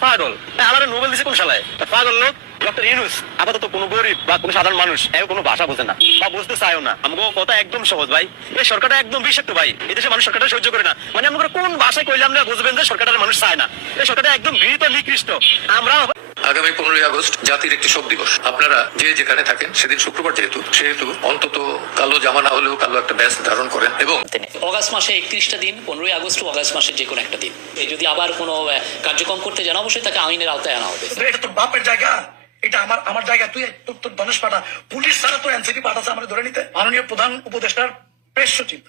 পাগল। আমার নোবেল দিছে কোন শালায়। পাগল লোক, ডক্টর ইউনুস, আপাতত কোনো গরিব বা কোনো সাধারণ মানুষ এর কোনো ভাষা বোঝে না বা বুঝতে চায়ও না। আমাকে কথা একদম সহজ ভাই। এই সরকারটা একদম বিষাক্ত ভাই। এদেশে মানুষ সরকারটা সহ্য করে না। মানে আমাকে কোন ভাষায় কইলে আমরা বুঝবেন যে সরকারটার মানুষ চায় না। এই সরকারটা একদম ভীত নিকৃষ্ট। আমরা আগামী পনেরোই আগস্ট জাতির একটি শোক দিবস। আপনারা যে যেখানে থাকেন সেদিন শুক্রবার যেহেতু সেহেতু অন্তত কালো জামা না হলেও কালো একটা ব্যাস ধারণ করেন এবং অগাস্ট মাসে একত্রিশটা দিন পনেরোই আগস্ট ও অগাস্ট মাসের যে কোনো একটা দিন। যদি আবার কোনো কার্যক্রম করতে যান অবশ্যই তাকে আইনের আওতায় আনা হবে। এটা তোর বাপের জায়গা। এটা আমার আমার জায়গা। তুই তোর তোর ধনেশ পাঠা। পুলিশ ছাড়া তো এনসিপি পাঠাচ্ছে আমরা ধরে নিতে। মাননীয় প্রধান উপদেষ্টার প্রেস সচিব।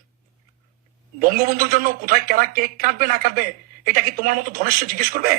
বঙ্গবন্ধুর জন্য কোথায় কেরা কেক কাটবে না কাটবে এটা কি তোমার মতো ধনেশ জিজ্ঞেস করবে?